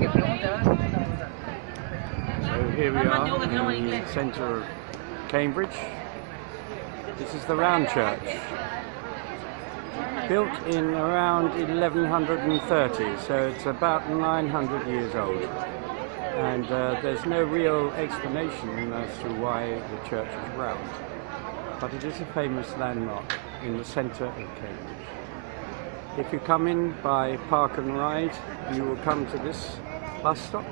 So here we are in the centre of Cambridge. This is the Round Church, built in around 1130, so it's about 900 years old. And there's no real explanation as to why the church is round, but it is a famous landmark in the centre of Cambridge. If you come in by Park and Ride, you will come to this bus stop.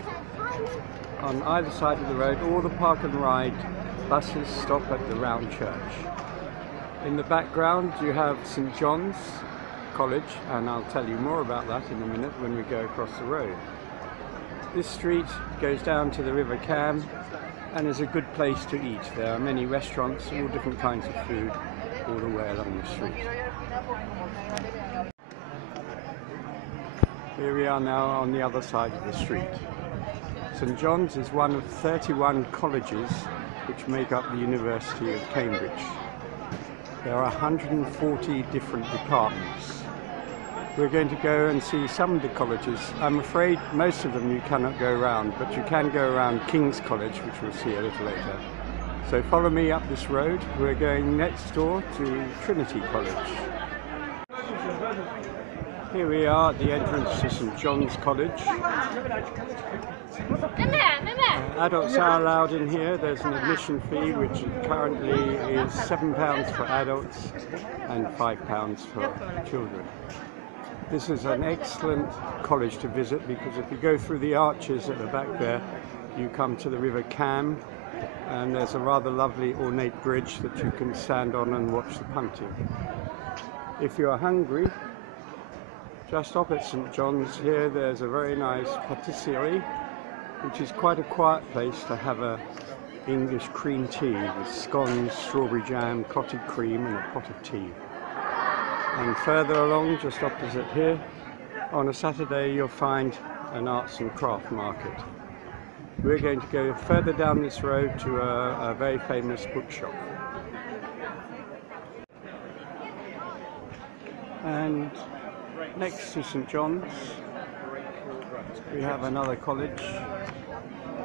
On either side of the road, all the Park and Ride buses stop at the Round Church. In the background you have St John's College, and I'll tell you more about that in a minute when we go across the road. This street goes down to the River Cam and is a good place to eat. There are many restaurants, all different kinds of food, all the way along the street. Here we are now on the other side of the street. St John's is one of 31 colleges which make up the University of Cambridge. There are 140 different departments. We're going to go and see some of the colleges. I'm afraid most of them you cannot go around, but you can go around King's College, which we'll see a little later. So follow me up this road. We're going next door to Trinity College. Here we are at the entrance to St John's College. Adults are allowed in here. There's an admission fee which currently is £7 for adults and £5 for children. This is an excellent college to visit because if you go through the arches at the back there, you come to the River Cam, and there's a rather lovely ornate bridge that you can stand on and watch the punting. If you are hungry, just opposite St John's here, there's a very nice patisserie, which is quite a quiet place to have a English cream tea with scones, strawberry jam, clotted cream and a pot of tea. And further along, just opposite here, on a Saturday you'll find an arts and craft market. We're going to go further down this road to a very famous bookshop. And next to St John's, we have another college,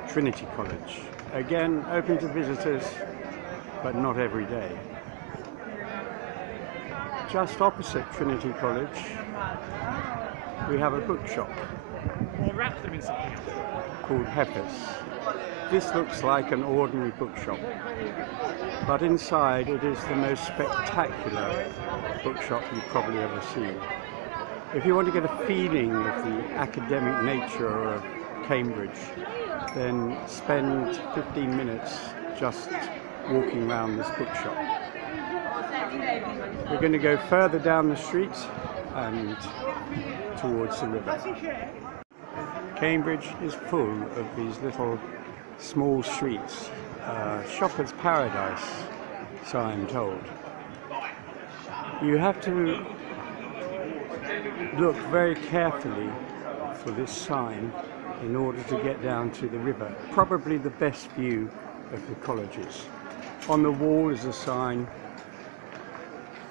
Trinity College. Again, open to visitors, but not every day. Just opposite Trinity College, we have a bookshop called Heppers. This looks like an ordinary bookshop, but inside it is the most spectacular bookshop you've probably ever seen. If you want to get a feeling of the academic nature of Cambridge, then spend 15 minutes just walking around this bookshop. We're going to go further down the street and towards the river. Cambridge is full of these little small streets, shopper's paradise, so I'm told. You have to look very carefully for this sign in order to get down to the river. Probably the best view of the colleges. On the wall is a sign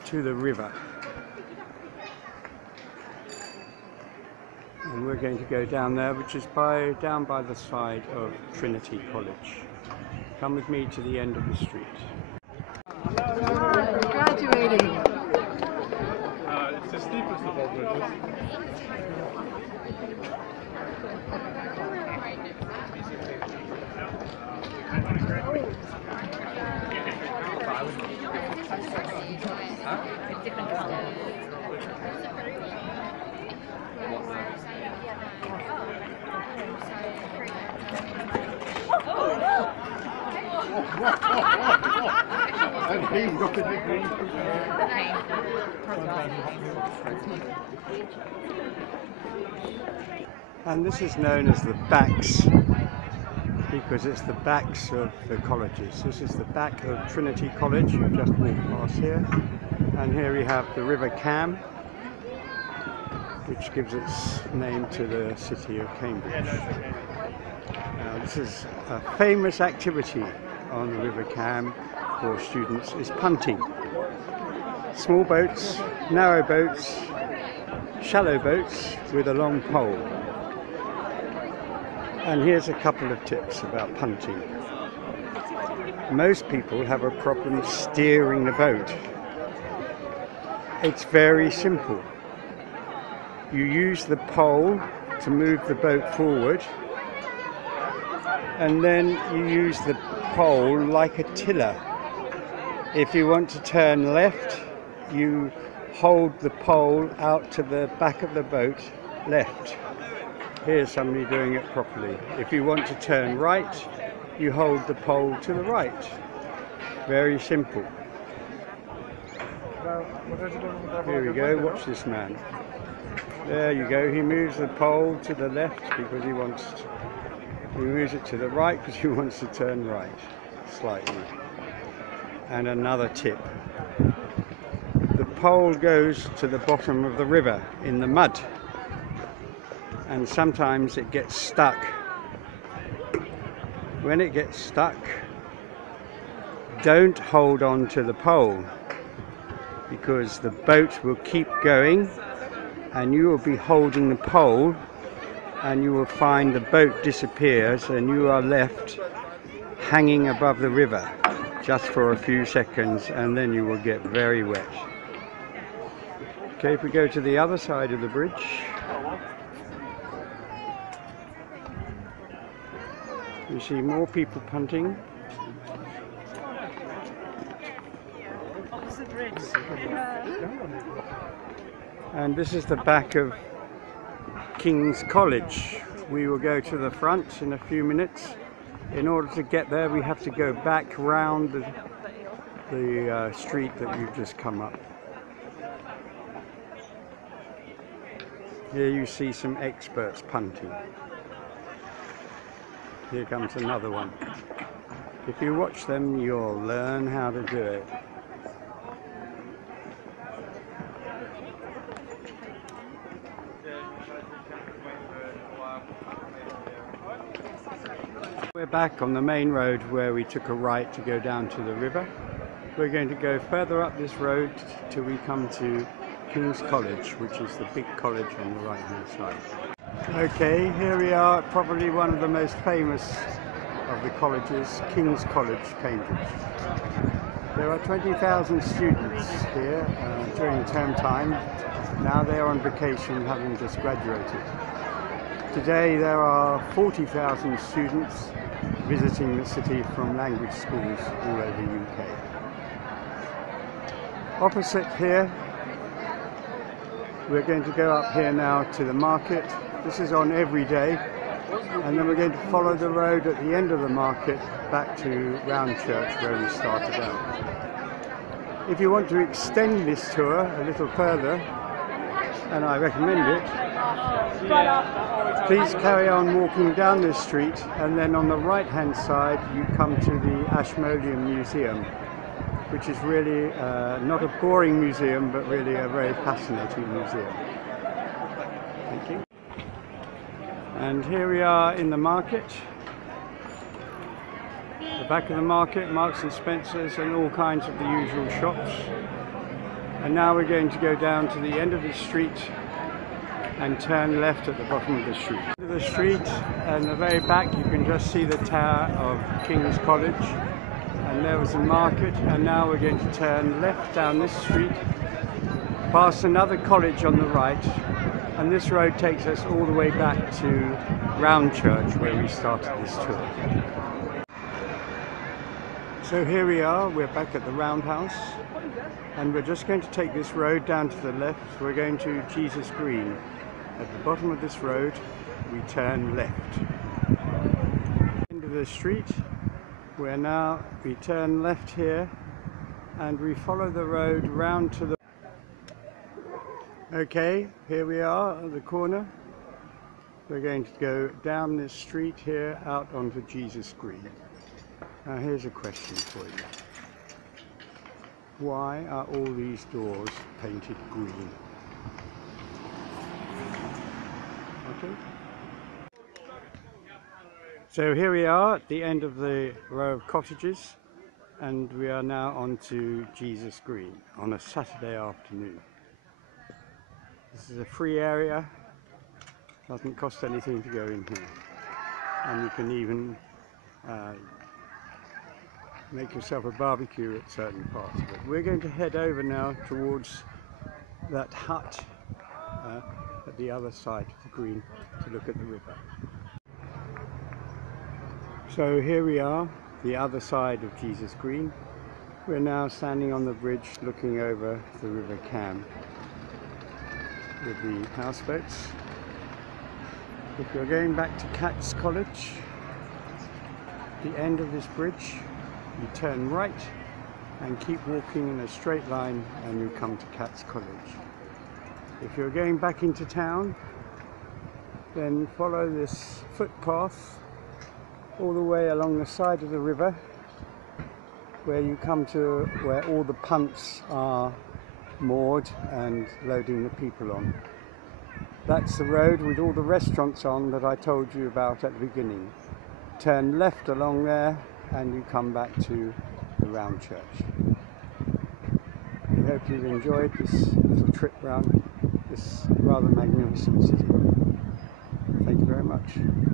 to the river. And we're going to go down there, which is down by the side of Trinity College. Come with me to the end of the street. Graduating. It's the steepest of all bridges. And this is known as the backs because it's the backs of the colleges. This is the back of Trinity College, you've just walked past here. And here we have the River Cam, which gives its name to the city of Cambridge. Now, this is a famous activity on the River Cam for students is punting. Small boats, narrow boats, shallow boats with a long pole. And here's a couple of tips about punting. Most people have a problem steering the boat. It's very simple. You use the pole to move the boat forward, and then you use the pole like a tiller. If you want to turn left, you hold the pole out to the back of the boat left. Here's somebody doing it properly. If you want to turn right, you hold the pole to the right. Very simple. Here we go, watch this man. There you go, he moves the pole to the left because he wants to. He moves it to the right because he wants to turn right, slightly. And another tip. The pole goes to the bottom of the river in the mud. And sometimes it gets stuck. When it gets stuck, don't hold on to the pole, because the boat will keep going and you will be holding the pole, and you will find the boat disappears and you are left hanging above the river just for a few seconds, and then you will get very wet. Okay, if we go to the other side of the bridge, you see more people punting. And this is the back of King's College. We will go to the front in a few minutes. In order to get there, we have to go back round the street that you've just come up. Here you see some experts punting. Here comes another one. If you watch them, you'll learn how to do it. We're back on the main road where we took a right to go down to the river. We're going to go further up this road till we come to King's College, which is the big college on the right hand side. Okay, here we are at probably one of the most famous of the colleges, King's College, Cambridge. There are 20,000 students here during term time. Now they are on vacation, having just graduated. Today there are 40,000 students visiting the city from language schools all over the UK. Opposite here, we're going to go up here now to the market. This is on every day, and then we're going to follow the road at the end of the market back to Round Church where we started out. If you want to extend this tour a little further, and I recommend it, please carry on walking down this street, and then on the right hand side you come to the Ashmolean Museum, which is really not a boring museum, but really a very fascinating museum. Thank you. And here we are in the market. The back of the market, Marks and Spencer's and all kinds of the usual shops. And now we're going to go down to the end of the street and turn left at the bottom of the street. The street, and the very back you can just see the tower of King's College, and there was the market, and now we're going to turn left down this street, past another college on the right, and this road takes us all the way back to Round Church where we started this tour. So here we are, we're back at the Roundhouse, and we're just going to take this road down to the left. We're going to Jesus Green. At the bottom of this road, we turn left. End of the street, we turn left here, and we follow the road round to the... Okay, here we are at the corner. We're going to go down this street here out onto Jesus Green. Now here's a question for you. Why are all these doors painted green? Okay. So here we are at the end of the row of cottages, and we are now on to Jesus Green on a Saturday afternoon. This is a free area, doesn't cost anything to go in here. and you can even make yourself a barbecue at certain parts of it. We're going to head over now towards that hut at the other side of the green to look at the river. So here we are, the other side of Jesus Green. We're now standing on the bridge looking over the River Cam with the houseboats. If you're going back to Cats College, the end of this bridge, you turn right and keep walking in a straight line and you come to Cats College. If you're going back into town, then follow this footpath all the way along the side of the river where you come to where all the punts are moored and loading the people on. That's the road with all the restaurants on that I told you about at the beginning. Turn left along there and you come back to the round church. I hope you've enjoyed this little trip round this rather magnificent city. Thank you very much.